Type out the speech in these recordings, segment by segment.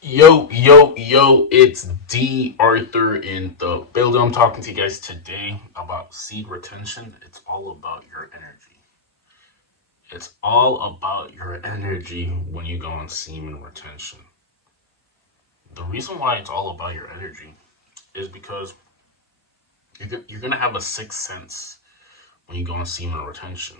Yo, it's D.Arthur in the building. I'm talking to you guys today about seed retention. It's all about your energy. It's all about your energy when you go on semen retention. The reason why it's all about your energy is because you're going to have a sixth sense when you go on semen retention.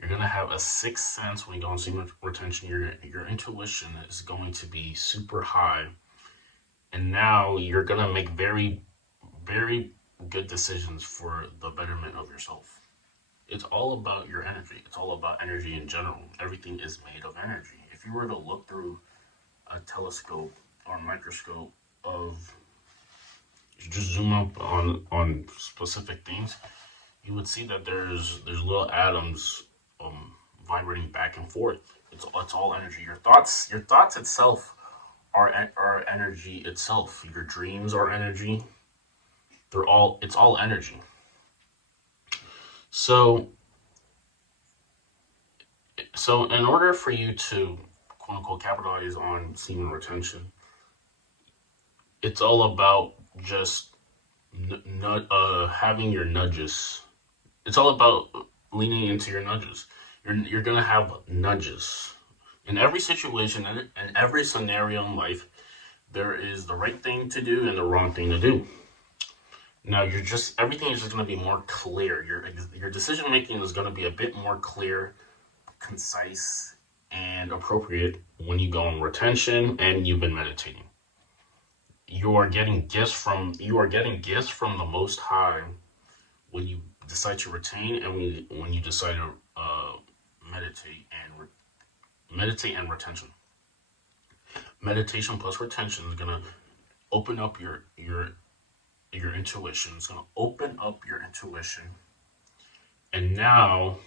You're going to have a sixth sense when you go on semen retention. Your intuition is going to be super high. And now you're going to make very good decisions for the betterment of yourself. It's all about your energy. It's all about energy in general. Everything is made of energy. If you were to look through a telescope or a microscope of just zoom up on specific things, you would see that there's little atoms vibrating back and forth. It's all energy. Your thoughts itself are energy itself. Your dreams are energy. It's all energy. So So, in order for you to quote unquote capitalize on semen retention, it's all about just having your nudges. It's all about leaning into your nudges. You're gonna have nudges in every situation and in every scenario in life. There is the right thing to do and the wrong thing to do. Now you're just everything is just gonna be more clear. Your decision making is gonna be a bit more clear, concise, and appropriate when you go on retention and you've been meditating. You are getting gifts from the Most High when you decide to retain and when you decide to meditate meditate and retention. Meditation plus retention is gonna open up your intuition. It's gonna open up your intuition, and now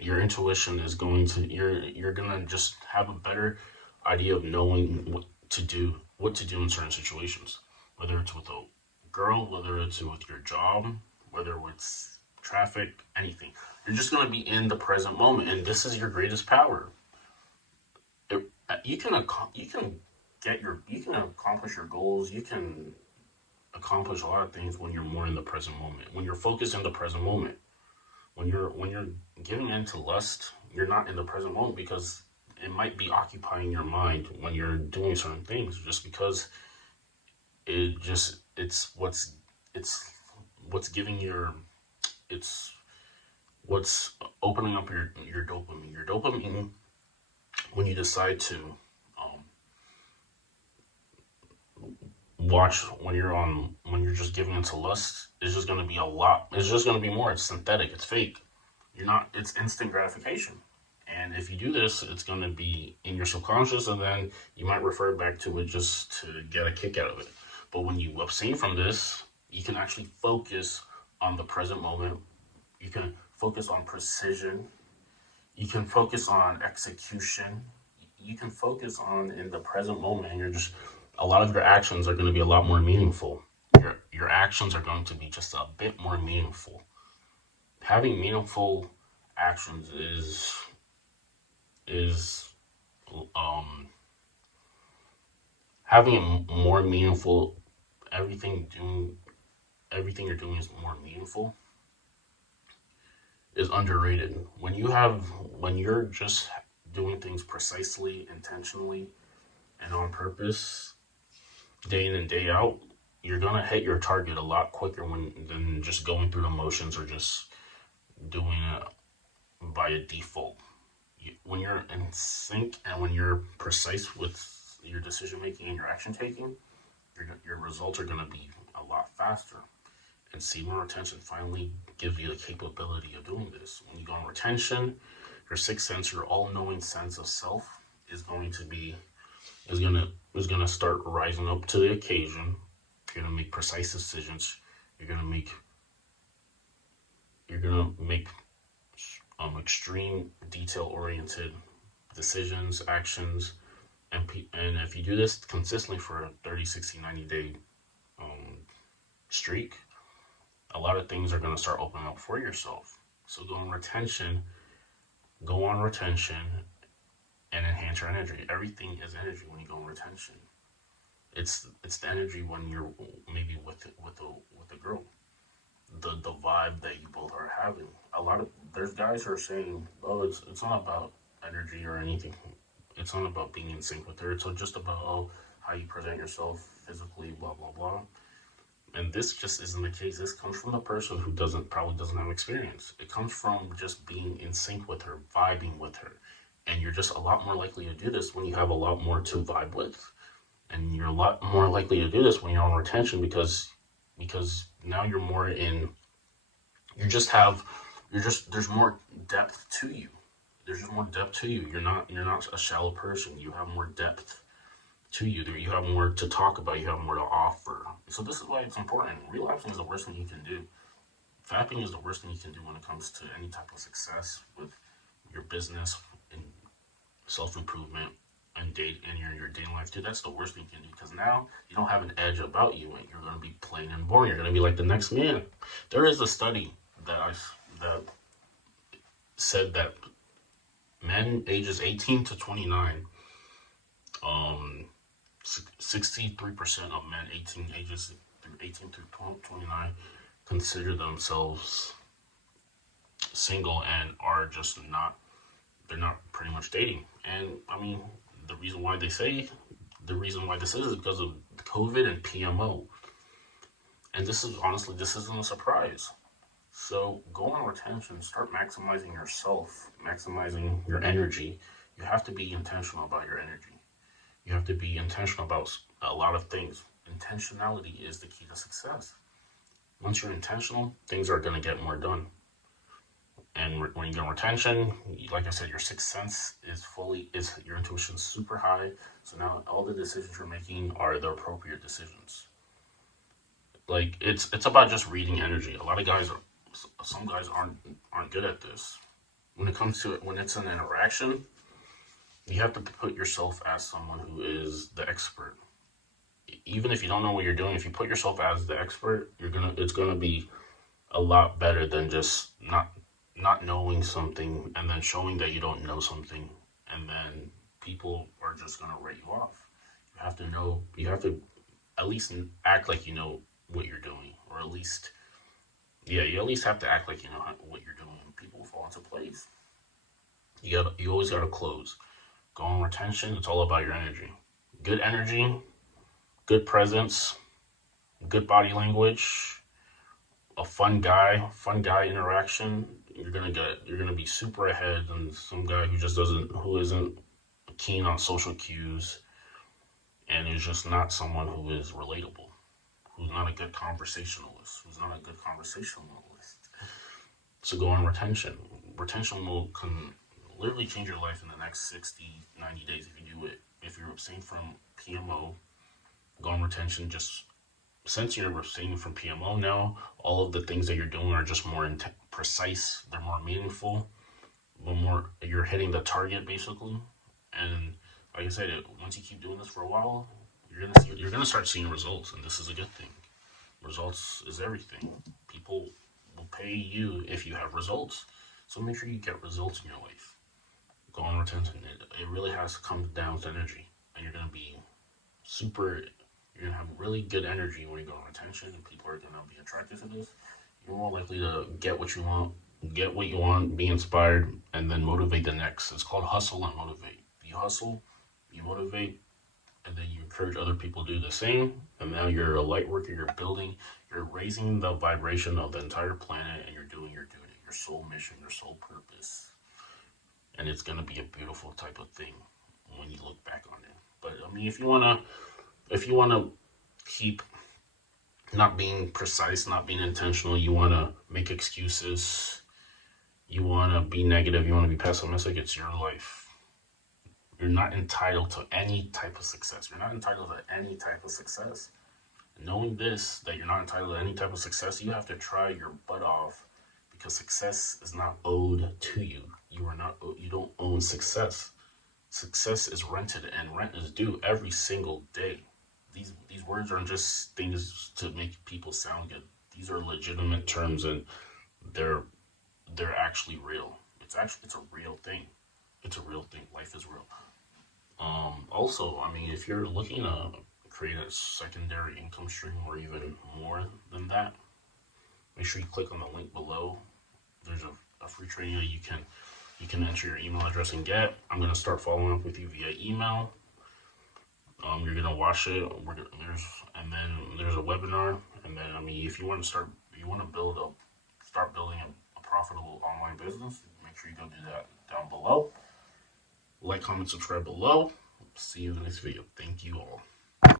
your intuition is going to you're gonna just have a better idea of knowing what to do in certain situations, whether it's with a girl, whether it's with your job, whether it's traffic, anything. You're just gonna be in the present moment, and this is your greatest power. You can you can accomplish your goals. You can accomplish a lot of things when you're more in the present moment, when you're focused in the present moment. When you're giving in to lust, you're not in the present moment because it might be occupying your mind when you're doing certain things, just because it's what's giving your it's what's opening up your dopamine. Your dopamine, when you decide to um, watch when you're just giving into lust, it's just going to be a lot. It's just going to be more. It's synthetic. It's fake. You're not. It's instant gratification. And if you do this, it's going to be in your subconscious, and then you might refer back to it just to get a kick out of it. But when you abstain from this, you can actually focus on the present moment. You can focus on precision. You can focus on execution. You can focus on in the present moment, and you're just a lot of your actions are going to be a lot more meaningful. Your actions are going to be just a bit more meaningful. Having meaningful actions is um having a more meaningful everything doing everything you're doing is more meaningful is underrated. When you're just doing things precisely, intentionally, and on purpose, day in and day out, you're gonna hit your target a lot quicker than just going through the motions or just doing it by a default. When you're in sync and when you're precise with your decision making and your action taking, your results are going to be a lot faster. And semen retention finally gives you the capability of doing this. When you go on retention, your sixth sense, your all-knowing sense of self, is going to be is gonna start rising up to the occasion. You're gonna make precise decisions. You're gonna make you're gonna make extreme detail oriented decisions, actions, and if you do this consistently for a 30, 60, 90 day um, streak, a lot of things are going to start opening up for yourself. So go on retention and enhance represents your energy. Everything is energy when you go in retention. It's the energy when you're maybe with a girl. The vibe that you both are having. A lot of there's guys who are saying, oh, it's not about energy or anything. It's not about being in sync with her. It's just about how you present yourself physically, blah blah blah. And this just isn't the case. This comes from the person who doesn't have experience. It comes from just being in sync with her, vibing with her. And you're just a lot more likely to do this when you have a lot more to vibe with. And you're a lot more likely to do this when you're on retention because now you just have you're just there's more depth to you. There's just more depth to you. You're not a shallow person. You have more depth to you. You have more to talk about. You have more to offer. So this is why it's important. Relapsing is the worst thing you can do. Fapping is the worst thing you can do when it comes to any type of success with your business and self improvement and date in your dating life too. That's the worst thing you can do because now you don't have an edge about you and you're gonna be plain and boring. You're gonna be like the next man. There is a study that said that men ages 18 to 29, um, 63% of men 18 through 29 consider themselves single and are just not they're not pretty much dating. And I mean, the reason why the reason why this is because of COVID and PMO. And this isn't a surprise. So go on retention, start maximizing yourself, maximizing your energy. You have to be intentional about your energy. You have to be intentional about a lot of things. Intentionality is the key to success. Once you're intentional, things are going to get more done. And when you get retention, like I said, your sixth sense is your intuition super high. So now all the decisions you're making are the appropriate decisions. Like it's about just reading energy. A lot of guys are some guys aren't good at this. When it comes to it, when it's an interaction, you have to put yourself as someone who is the expert. Even if you don't know what you're doing, if you put yourself as the expert, it's gonna be a lot better than just not knowing something and then showing that you don't know something and then people are just gonna write you off. You have to at least act like you know what you're doing, or at least yeah, you at least have to act like you know what you're doing. People fall into place. You always gotta close. Go on retention. It's all about your energy. Good energy, good presence, good body language, a fun guy interaction. You're gonna be super ahead than some guy who isn't keen on social cues and is just not someone who is relatable, who's not a good conversationalist, who's not a good conversationalist. So go on retention. Retention can literally change your life in the next 60, 90 days if you do it. If you're abstaining from PMO, go on retention. Just since you're abstaining from PMO now, all of the things that you're doing are just more precise. They're more meaningful. More you're hitting the target basically. And like I said, once you keep doing this for a while, you're gonna start seeing results, and this is a good thing. Results is everything. People will pay you if you have results. So make sure you get results in your life. Go on retention. It really has to come down to energy, and you're gonna be super. You're gonna have really good energy when you go on retention, and people are gonna be attracted to this. You're more likely to get what you want, be inspired, and then motivate the next. It's called hustle and motivate. You hustle, you motivate, and then you encourage other people to do the same. And now you're a light worker. You're raising the vibration of the entire planet, and you're doing your soul mission, your soul purpose, and it's gonna be a beautiful type of thing when you look back on it. But I mean, if you wanna keep not being precise, not being intentional, you wanna make excuses, you wanna be negative, you wanna be pessimistic, it's your life. You're not entitled to any type of success. You're not entitled to any type of success. Knowing this, that you're not entitled to any type of success, you have to try your butt off because success is not owed to you. You don't own success. Success is rented and rent is due every single day. These words aren't just things to make people sound good. These are legitimate terms and they're they're actually real. It's a real thing. It's a real thing. Life is real. Also, I mean, if you're looking to create a secondary income stream or even more than that, make sure you click on the link below. There's a free training that you can enter your email address and get. I'm gonna start following up with you via email. You're gonna watch it. And then there's a webinar. And then I mean, if you want to start building a profitable online business, make sure you go do that down below. Like, comment, subscribe below. See you in the next video. Thank you all.